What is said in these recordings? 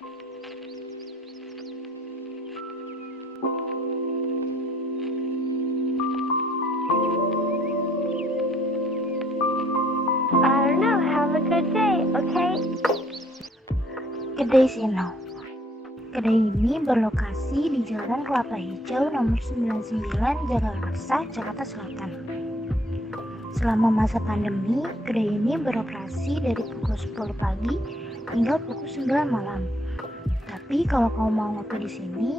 I don't know, have a good day, okay? Kedai Sino. Kedai ini berlokasi di Jalan Kelapa Hijau nomor 99 Jagakarsa, Jakarta Selatan. Selama masa pandemi, kedai ini beroperasi dari pukul 10 pagi hingga pukul 9 malam. Tapi kalau kamu mau ngopi di sini,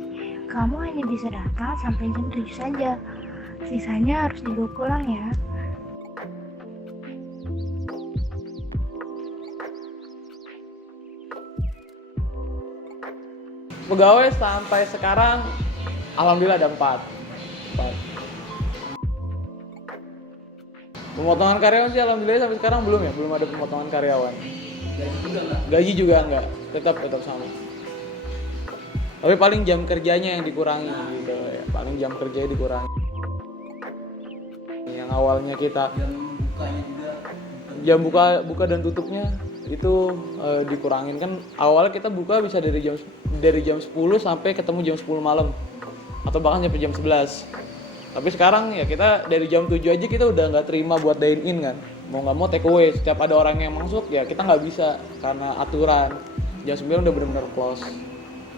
kamu hanya bisa datang sampai jam 7 saja. Sisanya harus dibawa pulang ya. Pegawai sampai sekarang alhamdulillah ada 4. Pemotongan karyawan sih alhamdulillah sampai sekarang belum ada pemotongan karyawan. Gaji juga enggak, tetap sama. Tapi paling jam kerjanya yang dikurangi gitu ya, paling jam kerjanya dikurangi. Yang awalnya kita jam buka dan tutupnya itu dikurangin kan, awalnya kita buka bisa dari jam 10 sampai ketemu jam 10 malam atau bahkan sampai jam 11. Tapi sekarang ya kita dari jam 7 aja kita udah nggak terima buat dine in kan, mau nggak mau take away. Setiap ada orang yang masuk ya kita nggak bisa karena aturan jam 9 udah benar-benar close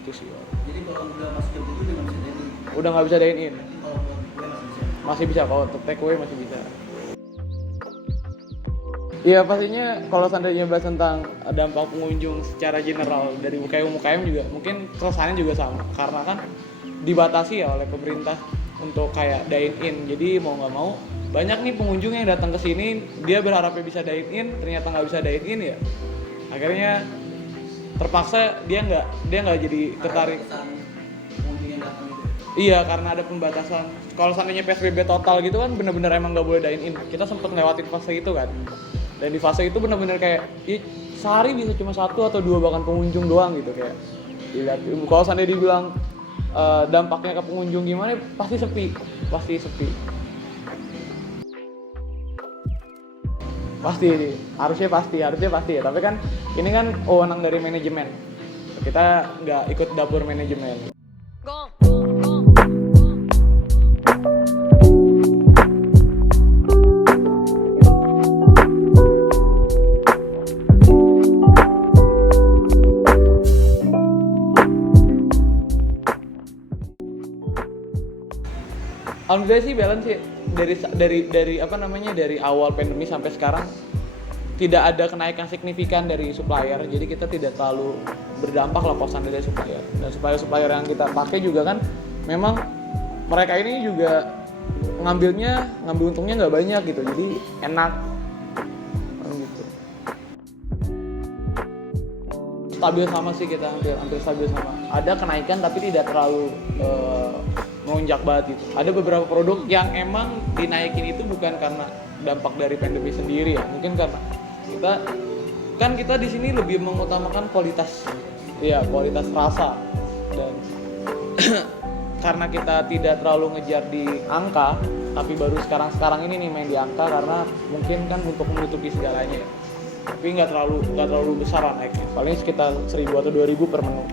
itu sih. Jadi kalau udah masuk jam 7 udah nggak bisa dine in? Udah nggak bisa dine in. Nanti kalau buat gue masih bisa? Masih bisa, kalau untuk take away masih bisa. Iya pastinya kalau seandainya bahas tentang dampak pengunjung secara general dari UKM juga mungkin keresahannya juga sama, karena kan dibatasi ya oleh pemerintah untuk kayak dine in. Jadi mau nggak mau banyak nih pengunjung yang datang ke sini dia berharapnya bisa dine in, ternyata nggak bisa dine in ya. Akhirnya terpaksa dia nggak jadi tertarik. Pengunjung yang datang itu. Iya, karena ada pembatasan. Kalau seandainya PSBB total gitu kan bener-bener emang nggak boleh dine in. Kita sempat ngelewatin fase itu kan. Dan di fase itu bener-bener kayak sehari bisa cuma 1 atau 2 bahkan pengunjung doang gitu kayak. Dilihat. Kalau seandainya dibilang dampaknya ke pengunjung gimana, pasti sepi. Harusnya pasti ya. Tapi kan ini kan wewenang dari manajemen. Kita nggak ikut dapur manajemen. Alhamdulillah sih balance sih, dari awal pandemi sampai sekarang tidak ada kenaikan signifikan dari supplier, jadi kita tidak terlalu berdampak lah kosan dari supplier. Dan supplier yang kita pakai juga kan memang mereka ini juga ngambil untungnya nggak banyak gitu, jadi enak gitu. Stabil sama sih, kita hampir stabil sama. Ada kenaikan tapi tidak terlalu melonjak banget gitu. Ada beberapa produk yang emang dinaikin itu bukan karena dampak dari pandemi sendiri ya, mungkin karena kita di sini lebih mengutamakan kualitas rasa, dan karena kita tidak terlalu ngejar di angka, tapi baru sekarang ini nih main di angka karena mungkin kan untuk menutupi segalanya ya. Tapi nggak terlalu besar naiknya, paling sekitar 1.000 atau 2.000 per menu.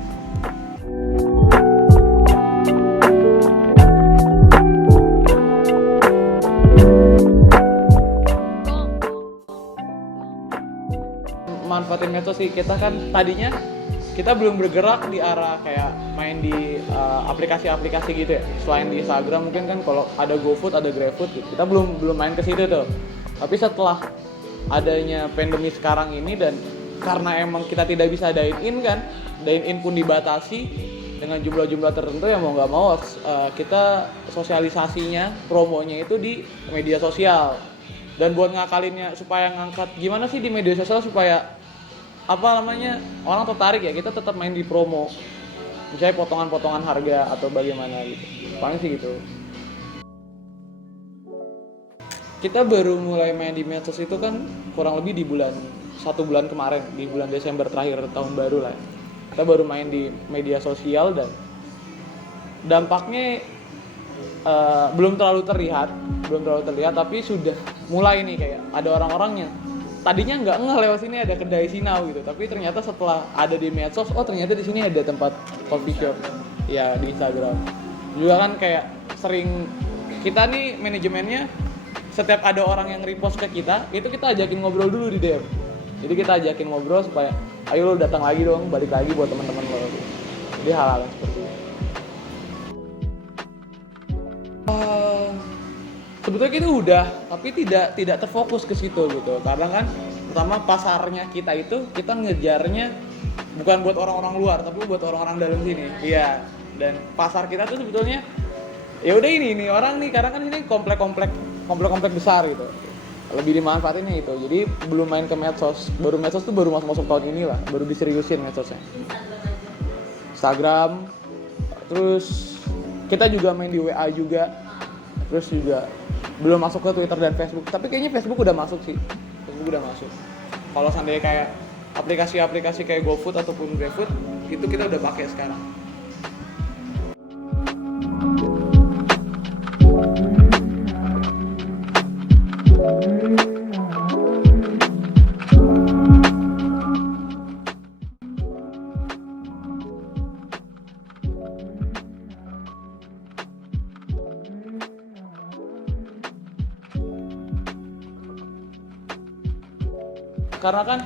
Manfaatin medsos sih, kita kan tadinya kita belum bergerak di arah kayak main di aplikasi-aplikasi gitu ya. Selain di Instagram mungkin kan kalau ada GoFood, ada GrabFood gitu. Kita belum main ke situ tuh. Tapi setelah adanya pandemi sekarang ini dan karena emang kita tidak bisa dine in pun dibatasi dengan jumlah-jumlah tertentu, ya mau nggak mau kita sosialisasinya, promonya itu di media sosial. Dan buat ngakalinnya supaya ngangkat gimana sih di media sosial supaya orang tertarik ya, kita tetap main di promo, misalnya potongan-potongan harga atau bagaimana gitu, paling sih gitu. Kita baru mulai main di medsos itu kan kurang lebih di 1 bulan kemarin, di bulan Desember terakhir tahun baru lah. Kita baru main di media sosial dan dampaknya belum terlalu terlihat, tapi sudah mulai nih kayak ada orang-orangnya tadinya nggak ngeh lewat sini ada kedai Sinau gitu, tapi ternyata setelah ada di medsos, oh ternyata di sini ada tempat coffee shop. Ya di Instagram juga kan kayak sering kita nih manajemennya setiap ada orang yang repost ke kita itu kita ajakin ngobrol dulu di DM. Jadi kita ajakin ngobrol supaya ayo lo datang lagi dong, balik lagi buat teman-teman lo. Jadi hal-hal yang seperti itu. Sebetulnya kita udah, tapi tidak terfokus ke situ gitu. Karena kan pertama pasarnya kita itu kita ngejarnya bukan buat orang-orang luar, tapi buat orang-orang dalam sini. Iya. Dan pasar kita tuh sebetulnya ya udah ini orang nih, karena kan ini komplek besar gitu. Lebih dimanfaatinnya itu. Jadi belum main ke medsos. Medsos tuh baru masuk tahun ini lah, baru diseriusin medsosnya. Instagram, terus kita juga main di WA juga. Terus juga belum masuk ke Twitter dan Facebook, tapi kayaknya Facebook udah masuk sih. Facebook udah masuk. Kalau seandainya kayak aplikasi-aplikasi kayak GoFood ataupun GrabFood, itu kita udah pakai sekarang. Karena kan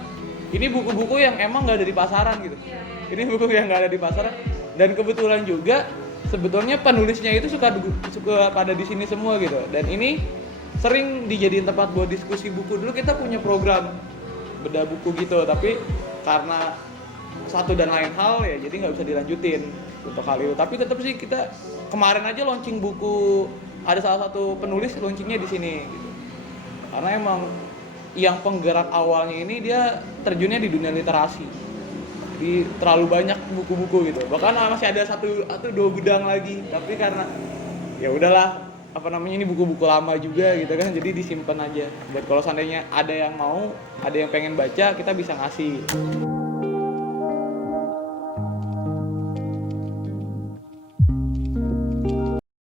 ini buku-buku yang emang nggak ada di pasaran gitu. Ini buku yang nggak ada di pasaran, dan kebetulan juga sebetulnya penulisnya itu suka pada di sini semua gitu. Dan ini sering dijadiin tempat buat diskusi buku. Dulu kita punya program bedah buku gitu, tapi karena satu dan lain hal ya jadi nggak bisa dilanjutin untuk hal itu. Tapi tetap sih kita kemarin aja launching buku, ada salah satu penulis launchingnya di sini gitu. Karena emang yang penggerak awalnya ini dia terjunnya di dunia literasi. Jadi terlalu banyak buku-buku gitu. Bahkan masih ada satu atau dua gudang lagi, tapi karena ya udahlah, ini buku-buku lama juga gitu kan, jadi disimpan aja. Dan kalau seandainya ada yang mau, ada yang pengen baca, kita bisa ngasih.